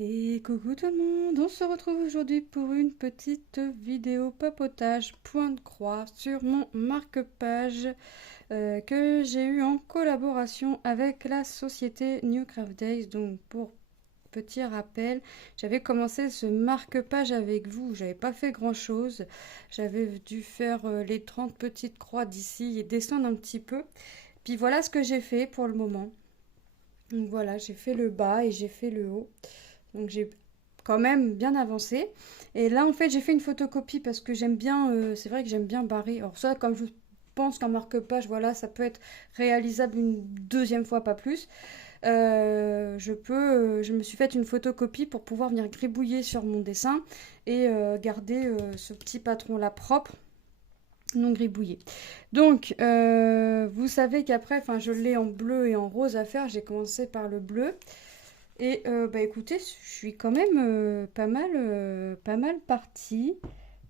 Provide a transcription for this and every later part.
Et coucou tout le monde, on se retrouve aujourd'hui pour une petite vidéo papotage point de croix sur mon marque-page que j'ai eu en collaboration avec la société New Craft Days. Donc pour petit rappel, j'avais commencé ce marque-page avec vous, j'avais pas fait grand-chose, j'avais dû faire les 30 petites croix d'ici et descendre un petit peu. Puis voilà ce que j'ai fait pour le moment. Donc voilà, j'ai fait le bas et j'ai fait le haut. Donc j'ai quand même bien avancé. Et là, en fait, j'ai fait une photocopie parce que j'aime bien, c'est vrai que j'aime bien barrer. Alors ça, comme je pense qu'un marque-page, voilà, ça peut être réalisable une deuxième fois, pas plus. Je me suis fait une photocopie pour pouvoir venir gribouiller sur mon dessin et garder ce petit patron-là propre, non gribouillé. Donc, vous savez qu'après, enfin, je l'ai en bleu et en rose à faire. J'ai commencé par le bleu. Et bah écoutez, je suis quand même pas mal partie.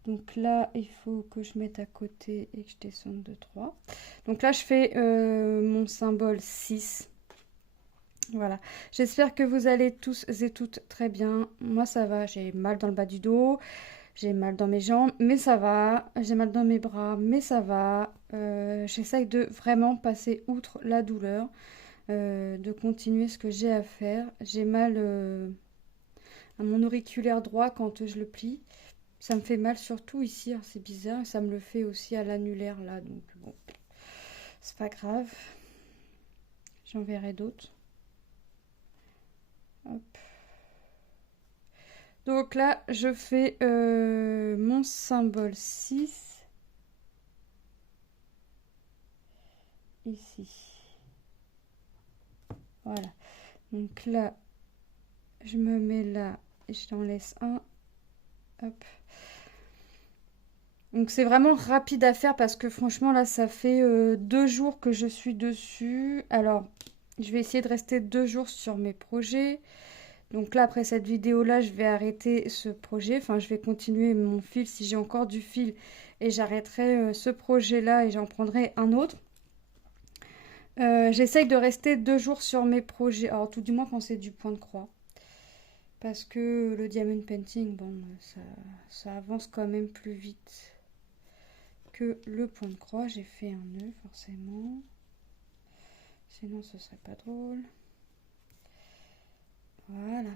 Donc là, il faut que je mette à côté et que je descende de 3. Donc là, je fais mon symbole 6. Voilà. J'espère que vous allez tous et toutes très bien. Moi, ça va. J'ai mal dans le bas du dos, j'ai mal dans mes jambes, mais ça va. J'ai mal dans mes bras, mais ça va. J'essaye de vraiment passer outre la douleur, de continuer ce que j'ai à faire. J'ai mal à mon auriculaire droit quand je le plie. Ça me fait mal surtout ici, hein, c'est bizarre. Ça me le fait aussi à l'annulaire là, donc bon, c'est pas grave. J'en verrai d'autres. Hop. Donc là, je fais mon symbole 6 ici. Voilà. Donc là, je me mets là et j'en laisse un. Hop. Donc c'est vraiment rapide à faire parce que franchement là ça fait 2 jours que je suis dessus. Alors je vais essayer de rester 2 jours sur mes projets. Donc là après cette vidéo là je vais arrêter ce projet. Enfin je vais continuer mon fil si j'ai encore du fil et j'arrêterai ce projet là et j'en prendrai un autre. J'essaye de rester 2 jours sur mes projets. Alors tout du moins quand c'est du point de croix. Parce que le diamond painting, bon, ça avance quand même plus vite que le point de croix. J'ai fait un nœud forcément. Sinon ce serait pas drôle. Voilà.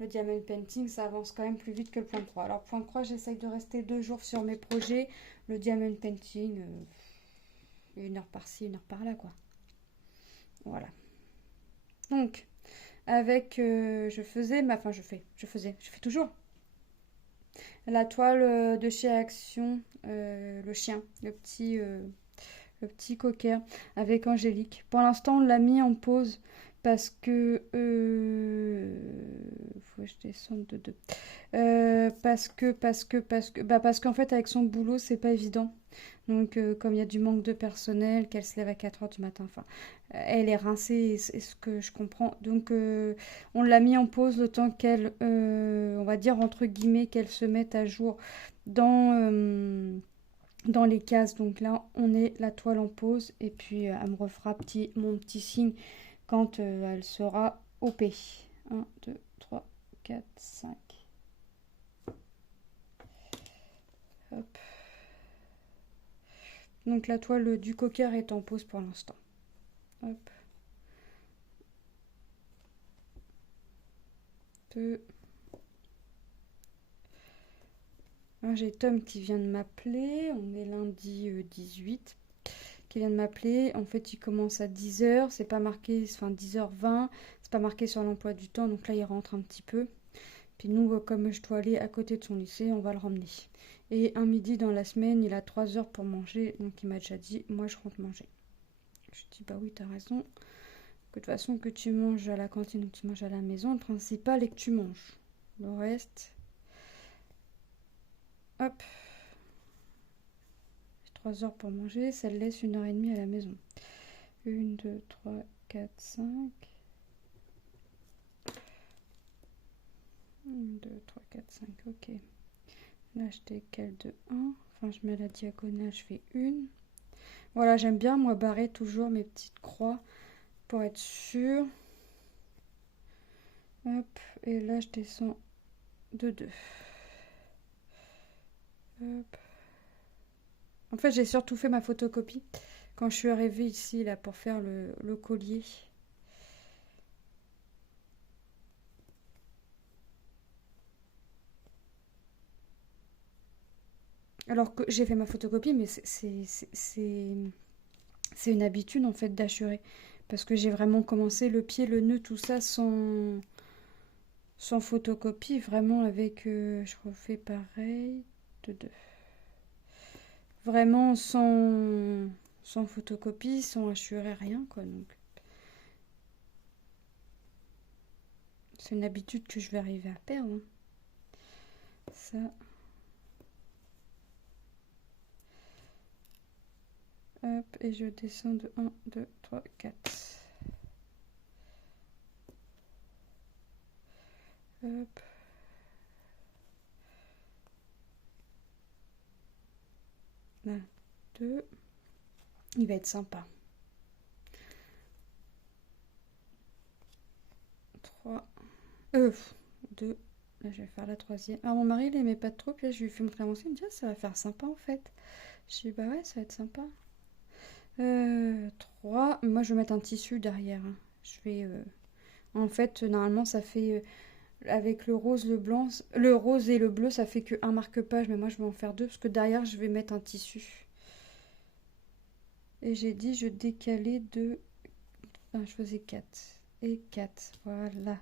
Le diamond painting, ça avance quand même plus vite que le point de croix. Alors point de croix, j'essaye de rester 2 jours sur mes projets. Le diamond painting, 1 heure par-ci, 1 heure par-là, quoi. Voilà. Donc, avec, je fais toujours la toile de chez Action, le chien, le petit cocker avec Angélique. Pour l'instant, on l'a mis en pause parce que faut que je descende de deux. Parce qu'en fait avec son boulot c'est pas évident. Donc comme il y a du manque de personnel, qu'elle se lève à 4 heures du matin, enfin elle est rincée, c'est ce que je comprends. Donc on l'a mis en pause le temps qu'elle, on va dire entre guillemets, qu'elle se mette à jour dans les cases. Donc là, on est la toile en pause et puis elle me refera mon petit signe quand elle sera OP. 1, 2, 3, 4, 5. Hop. Donc la toile du cocker est en pause pour l'instant. Hop. 2. J'ai Tom qui vient de m'appeler. On est lundi 18. Qui vient de m'appeler. En fait, il commence à 10 h. C'est pas marqué, enfin 10h20. C'est pas marqué sur l'emploi du temps. Donc là, il rentre un petit peu. Puis nous, comme je dois aller à côté de son lycée, on va le ramener. Et un midi dans la semaine, il a 3 heures pour manger. Donc il m'a déjà dit, moi je rentre manger. Je dis, bah oui, t'as raison. Que de toute façon, que tu manges à la cantine ou que tu manges à la maison, le principal est que tu manges. Le reste, hop, 3 heures pour manger, ça le laisse 1 h 30 à la maison. 1, 2, 3, 4, 5. 1, 2, 3, 4, 5, ok. Là, je décale de 1. Enfin, je mets la diagonale, je fais une. Voilà, j'aime bien, moi, barrer toujours mes petites croix pour être sûre. Hop. Hop, et là je descends de 2. Hop. En fait, j'ai surtout fait ma photocopie quand je suis arrivée ici là pour faire le collier. Alors que j'ai fait ma photocopie, mais c'est une habitude en fait d'acheter. Parce que j'ai vraiment commencé le pied, le nœud, tout ça sans photocopie, vraiment avec... je refais pareil, de 2. Vraiment sans photocopie, sans assurer rien, quoi. Donc, c'est une habitude que je vais arriver à perdre. Hein. Ça. Hop, et je descends de 1, 2, 3, 4. Hop. Là, 2. Il va être sympa. 3. 2. Là, je vais faire la troisième. Alors, mon mari, il aimait pas trop. Puis là, je lui ai fait montrer avancé. Il me dit, ah, ça va faire sympa, en fait. Je dis, bah ouais, ça va être sympa. 3. Moi, je vais mettre un tissu derrière. Hein. Je vais... En fait, normalement, ça fait... avec le rose, le blanc... Le rose et le bleu, ça fait que un marque-page. Mais moi, je vais en faire 2. Parce que derrière, je vais mettre un tissu. Et j'ai dit, je décalais de... Enfin, je faisais 4. Et 4. Voilà.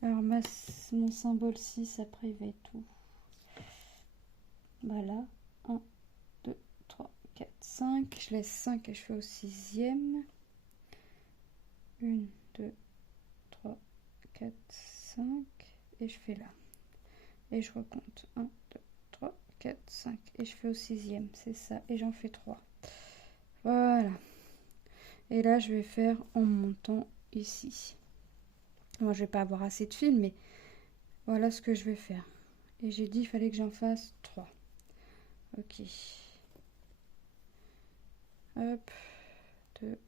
Alors, mon symbole 6, après, il va être où? Voilà. 1, 2, 3, 4, 5. Je laisse 5 et je fais au 6e. 1, 2, 3, 4, 5. Et je fais là. Et je recompte. 1, 2, 3, 4, 5. Et je fais au 6e. C'est ça. Et j'en fais 3. Voilà. Et là, je vais faire en montant ici. Moi, je vais pas avoir assez de fil, mais voilà ce que je vais faire. Et j'ai dit, il fallait que j'en fasse 3. Ok. Hop. 2.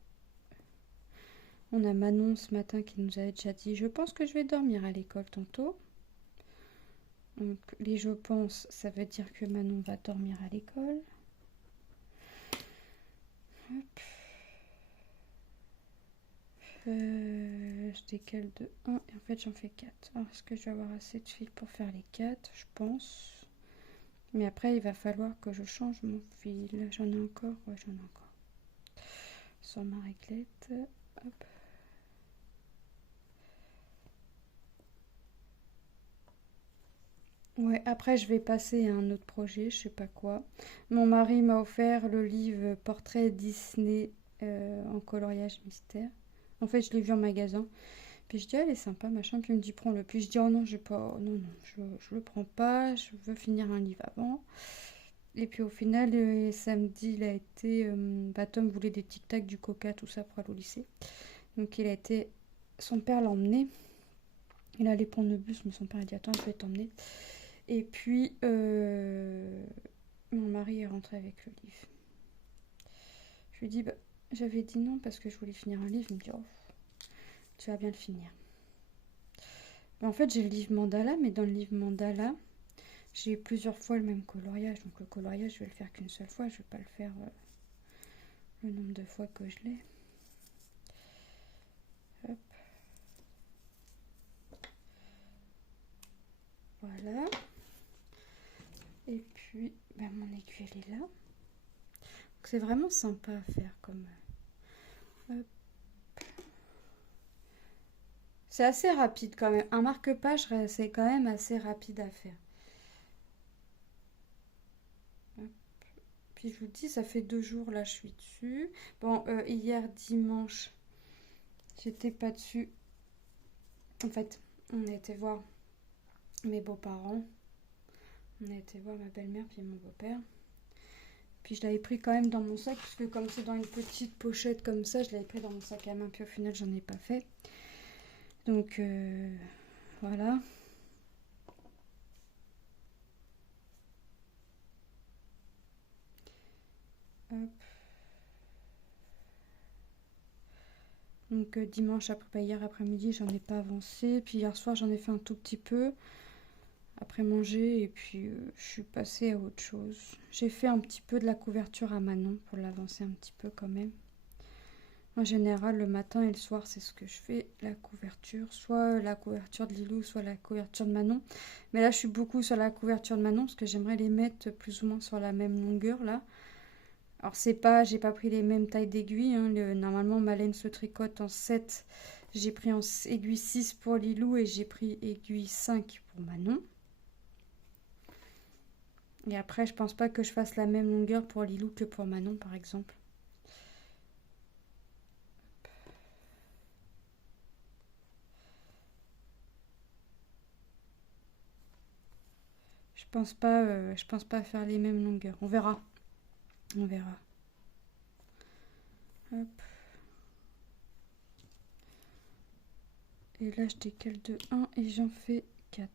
On a Manon ce matin qui nous avait déjà dit, je pense que je vais dormir à l'école tantôt. Donc, les je pense, ça veut dire que Manon va dormir à l'école. Hop. Je décale de 1 et en fait j'en fais 4. Alors est-ce que je vais avoir assez de fil pour faire les 4? Je pense. Mais après il va falloir que je change mon fil. J'en ai encore. Ouais, j'en ai encore. Sur ma réglette. Hop. Ouais, après je vais passer à un autre projet, je sais pas quoi. Mon mari m'a offert le livre Portrait Disney en coloriage mystère. En fait, je l'ai vu en magasin. Puis je dis, ah, elle est sympa, machin. Puis il me dit, prends-le. Puis je dis, oh non, j'ai pas. Non, non, je le prends pas. Je veux finir un livre avant. Et puis au final, samedi, il a été. Bah, Tom voulait des tic-tac, du coca, tout ça pour aller au lycée. Donc il a été. Son père l'a emmené. Il allait prendre le bus, mais son père a dit, attends, je vais t'emmener. Et puis, mon mari est rentré avec le livre. Je lui ai dit, bah, j'avais dit non parce que je voulais finir un livre. Il me dit, oh, tu vas bien le finir. Mais en fait, j'ai le livre mandala, mais dans le livre mandala, j'ai plusieurs fois le même coloriage. Donc le coloriage, je vais le faire qu'une seule fois. Je vais pas le faire le nombre de fois que je l'ai. Hop. Voilà. Et puis, bah, mon aiguille, elle est là. C'est vraiment sympa à faire comme... Hop. C'est assez rapide quand même. Un marque-page, c'est quand même assez rapide à faire. Hop. Puis je vous dis, ça fait 2 jours, là, je suis dessus. Bon, hier, dimanche, j'étais pas dessus. En fait, on a été voir mes beaux-parents. On a été voir ma belle-mère puis mon beau-père. Puis je l'avais pris quand même dans mon sac, puisque comme c'est dans une petite pochette comme ça, je l'avais pris dans mon sac à main. Puis au final, j'en ai pas fait. Donc, voilà. Hop. Donc dimanche, après, hier après-midi, j'en ai pas avancé. Puis hier soir, j'en ai fait un tout petit peu après manger. Et puis je suis passée à autre chose. J'ai fait un petit peu de la couverture à Manon pour l'avancer un petit peu quand même. En général, le matin et le soir, c'est ce que je fais, la couverture. Soit la couverture de Lilou, soit la couverture de Manon. Mais là, je suis beaucoup sur la couverture de Manon parce que j'aimerais les mettre plus ou moins sur la même longueur là. Alors c'est pas, j'ai pas pris les mêmes tailles d'aiguilles, hein. Normalement ma laine se tricote en 7. J'ai pris en aiguille 6 pour Lilou et j'ai pris aiguille 5 pour Manon. Et après je pense pas que je fasse la même longueur pour Lilou que pour Manon par exemple. Je pense pas faire les mêmes longueurs. On verra. On verra. Hop. Et là je décale de 1 et j'en fais 4.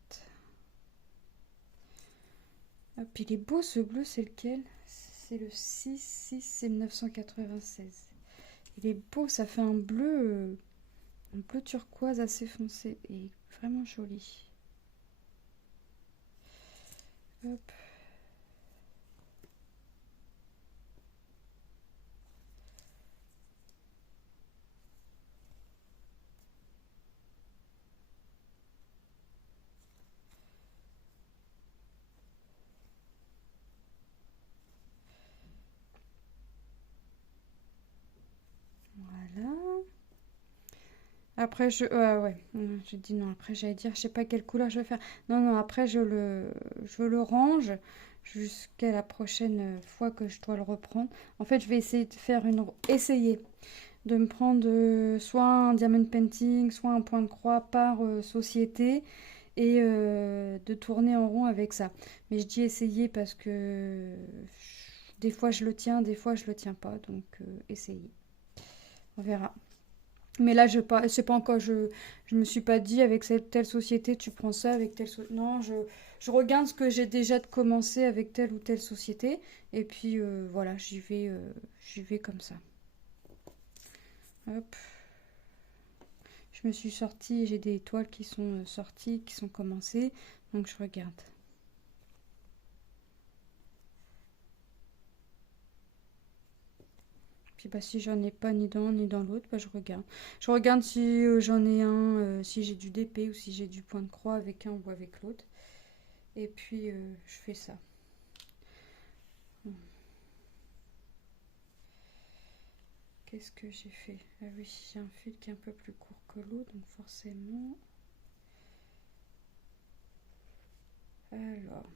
Ah, puis il est beau ce bleu, c'est lequel? C'est le 6, c'est 1996. Il est beau, ça fait un bleu turquoise assez foncé et vraiment joli. Hop. Voilà. Après, ouais, j'ai dit non. Après, j'allais dire, je sais pas quelle couleur je vais faire. Non, non, après, je le range jusqu'à la prochaine fois que je dois le reprendre. En fait, je vais essayer de faire essayer de me prendre soit un diamond painting, soit un point de croix par société et de tourner en rond avec ça. Mais je dis essayer parce que des fois je le tiens, des fois je le tiens pas. Donc essayer. On verra. Mais là, c'est pas encore. Je me suis pas dit avec cette telle société, tu prends ça avec telle société. Non, je regarde ce que j'ai déjà de commencer avec telle ou telle société. Et puis voilà, j'y vais comme ça. Hop. Je me suis sortie, j'ai des toiles qui sont sorties, qui sont commencées. Donc je regarde. Puis bah, si j'en ai pas ni dans ni dans l'autre, bah, je regarde. Je regarde si j'en ai un, si j'ai du DP ou si j'ai du point de croix avec un ou avec l'autre. Et puis je fais ça. Qu'est-ce que j'ai fait? Ah oui, j'ai un fil qui est un peu plus court que l'autre, donc forcément. Alors.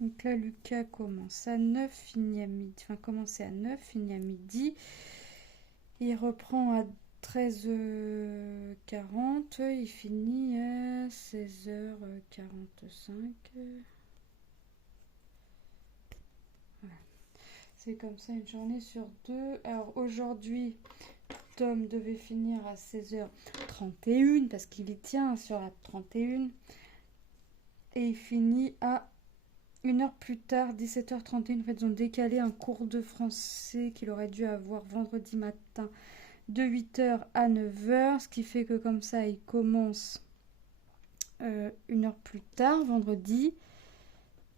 Donc là, Lucas commence à 9, finit à midi. Enfin, commencer à 9, finit à midi. Il reprend à 13h40. Il finit à 16h45. Voilà. C'est comme ça une journée sur deux. Alors aujourd'hui, Tom devait finir à 16h31 parce qu'il y tient sur la 31. Et il finit à 1 heure plus tard, 17h31. En fait, ils ont décalé un cours de français qu'il aurait dû avoir vendredi matin de 8h à 9h. Ce qui fait que comme ça, il commence 1 heure plus tard, vendredi.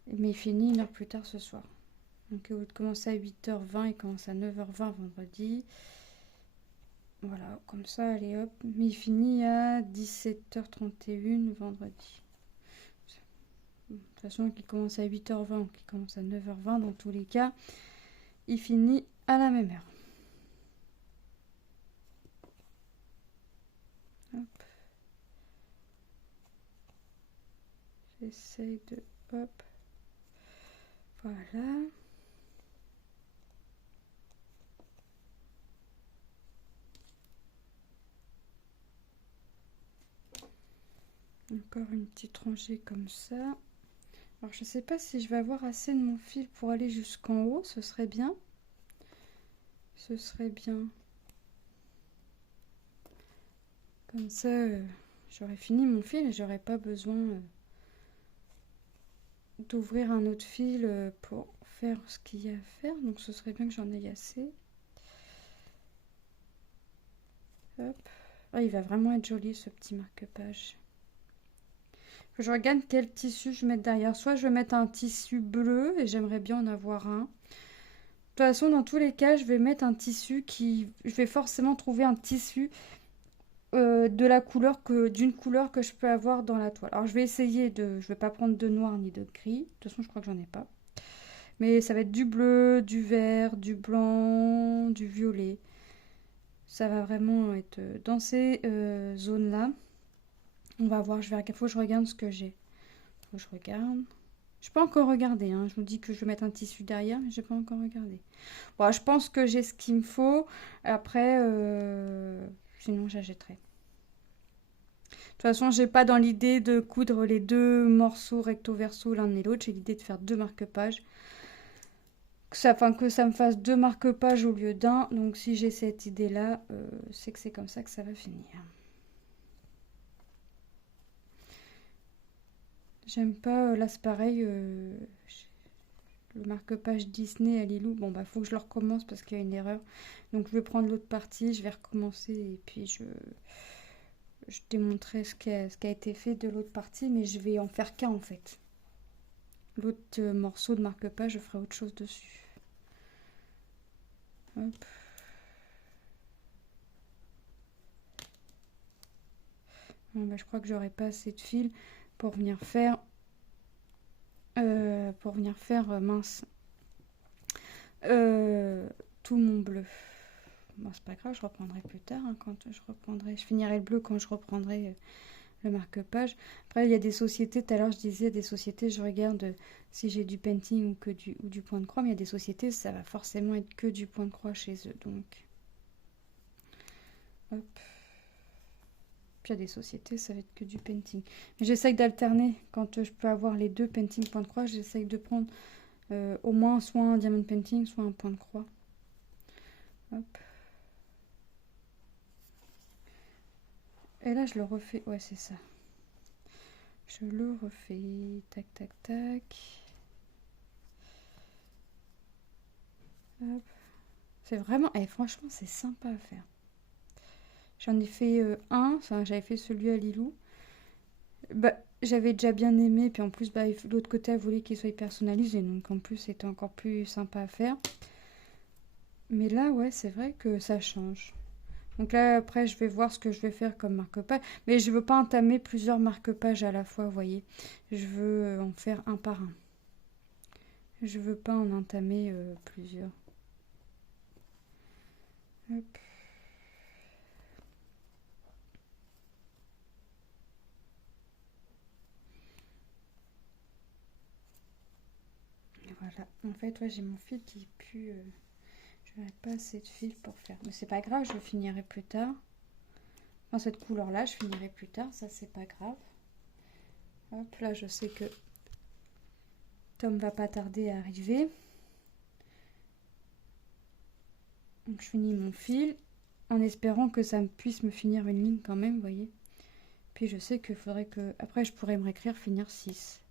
Mais il finit 1 heure plus tard ce soir. Donc au lieu de commencer à 8h20, il commence à 9h20 vendredi. Voilà, comme ça, allez hop. Mais il finit à 17h31 vendredi. De toute façon, qu'il commence à 8h20 ou qu'il commence à 9h20, dans tous les cas, il finit à la même heure. Hop. J'essaye de... Hop. Voilà. Encore une petite rangée comme ça. Alors je sais pas si je vais avoir assez de mon fil pour aller jusqu'en haut. Ce serait bien. Ce serait bien. Comme ça, j'aurais fini mon fil et j'aurais pas besoin d'ouvrir un autre fil pour faire ce qu'il y a à faire. Donc ce serait bien que j'en aie assez. Hop. Ah, il va vraiment être joli ce petit marque-page. Je regarde quel tissu je mets derrière. Soit je vais mettre un tissu bleu et j'aimerais bien en avoir un. De toute façon, dans tous les cas, je vais mettre un tissu qui... Je vais forcément trouver un tissu de la couleur d'une couleur que je peux avoir dans la toile. Alors je vais essayer de... Je vais pas prendre de noir ni de gris. De toute façon, je crois que j'en ai pas. Mais ça va être du bleu, du vert, du blanc, du violet. Ça va vraiment être dans ces zones-là. On va voir, faut que je regarde ce que j'ai. Faut que je regarde. Je n'ai pas encore regardé, hein. Je vous dis que je vais mettre un tissu derrière, mais je n'ai pas encore regardé. Bon, je pense que j'ai ce qu'il me faut. Après, sinon j'achèterai. De toute façon, j'ai pas dans l'idée de coudre les deux morceaux recto-verso l'un et l'autre. J'ai l'idée de faire deux marque-pages. Que ça me fasse deux marque-pages au lieu d'un. Donc si j'ai cette idée-là, c'est que c'est comme ça que ça va finir. J'aime pas, là c'est pareil, le marque-page Disney à Lilou. Bon bah faut que je le recommence parce qu'il y a une erreur. Donc je vais prendre l'autre partie, je vais recommencer et puis je démontrerai ce qui a été fait de l'autre partie, mais je vais en faire qu'un en fait. L'autre morceau de marque-page, je ferai autre chose dessus. Hop. Bon, bah, je crois que j'aurai pas assez de fil pour venir faire mince tout mon bleu. Bon, c'est pas grave, je reprendrai plus tard, hein, je finirai le bleu quand je reprendrai le marque-page. Après il y a des sociétés, tout à l'heure je disais des sociétés, je regarde si j'ai du painting ou du point de croix, mais il y a des sociétés ça va forcément être que du point de croix chez eux, donc hop. Puis il y a des sociétés, ça va être que du painting. Mais j'essaye d'alterner quand je peux avoir les deux painting point de croix. J'essaye de prendre au moins soit un diamond painting, soit un point de croix. Hop. Et là, je le refais. Ouais, c'est ça. Je le refais. Tac, tac, tac. Hop. C'est vraiment... Et franchement, c'est sympa à faire. J'en ai fait un. Enfin, j'avais fait celui à Lilou. Bah, j'avais déjà bien aimé. Puis en plus, bah, l'autre côté, elle voulait qu'il soit personnalisé. Donc en plus, c'était encore plus sympa à faire. Mais là, ouais, c'est vrai que ça change. Donc là, après, je vais voir ce que je vais faire comme marque-page. Mais je ne veux pas entamer plusieurs marque-pages à la fois, vous voyez. Je veux en faire un par un. Je veux pas en entamer plusieurs. Hop. Voilà. En fait, ouais, j'ai mon fil qui pue. Je n'aurai pas assez de fil pour faire. Mais c'est pas grave, je finirai plus tard. Dans cette couleur-là, je finirai plus tard. Ça, c'est pas grave. Hop, là, je sais que Tom va pas tarder à arriver. Donc, je finis mon fil en espérant que ça puisse me finir une ligne quand même, vous voyez. Puis, je sais qu'il faudrait que... Après, je pourrais me réécrire finir 6.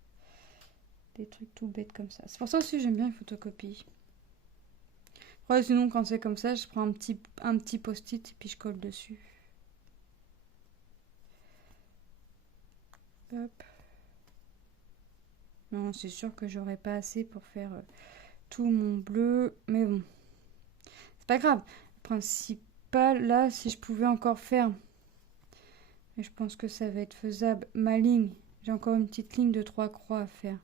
Des trucs tout bêtes comme ça. C'est pour ça aussi que j'aime bien les photocopies. Ouais, sinon, quand c'est comme ça, je prends un petit post-it et puis je colle dessus. Hop. Non, c'est sûr que j'aurai pas assez pour faire tout mon bleu. Mais bon, c'est pas grave. Le principal, là, si je pouvais encore faire... Mais je pense que ça va être faisable. Ma ligne, j'ai encore une petite ligne de 3 croix à faire.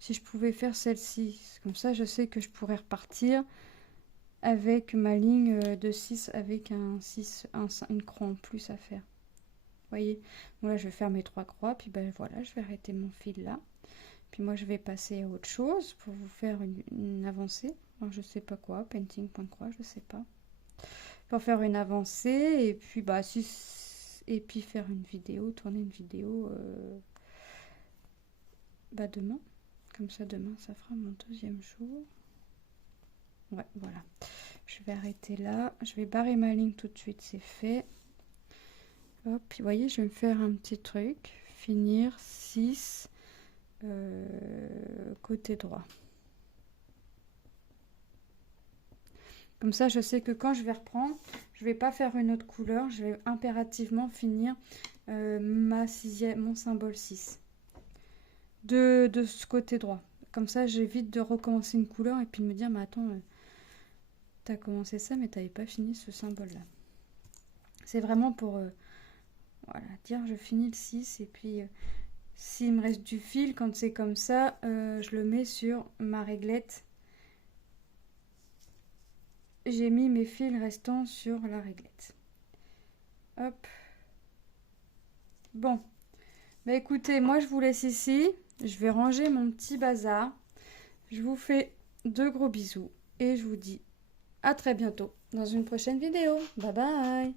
Si je pouvais faire celle-ci, comme ça, je sais que je pourrais repartir avec ma ligne de 6 avec une croix en plus à faire. Vous voyez, bon là je vais faire mes 3 croix, puis ben voilà, je vais arrêter mon fil là. Puis moi je vais passer à autre chose pour vous faire une avancée. Alors, je sais pas quoi, painting, point de croix, je sais pas. Pour faire une avancée et puis bah et puis faire une vidéo, tourner une vidéo bah demain. Comme ça demain ça fera mon deuxième jour. Ouais, voilà. Je vais arrêter là. Je vais barrer ma ligne tout de suite, c'est fait. Hop, puis vous voyez, je vais me faire un petit truc. Finir 6 côté droit. Comme ça, je sais que quand je vais reprendre, je vais pas faire une autre couleur. Je vais impérativement finir mon symbole 6 de ce côté droit. Comme ça, j'évite de recommencer une couleur et puis de me dire, mais attends, t'as commencé ça, mais t'avais pas fini ce symbole-là. C'est vraiment pour voilà, dire je finis le 6 et puis s'il me reste du fil, quand c'est comme ça, je le mets sur ma réglette. J'ai mis mes fils restants sur la réglette. Hop. Bon. Bah écoutez, moi je vous laisse ici. Je vais ranger mon petit bazar. Je vous fais de gros bisous et je vous dis à très bientôt dans une prochaine vidéo. Bye bye.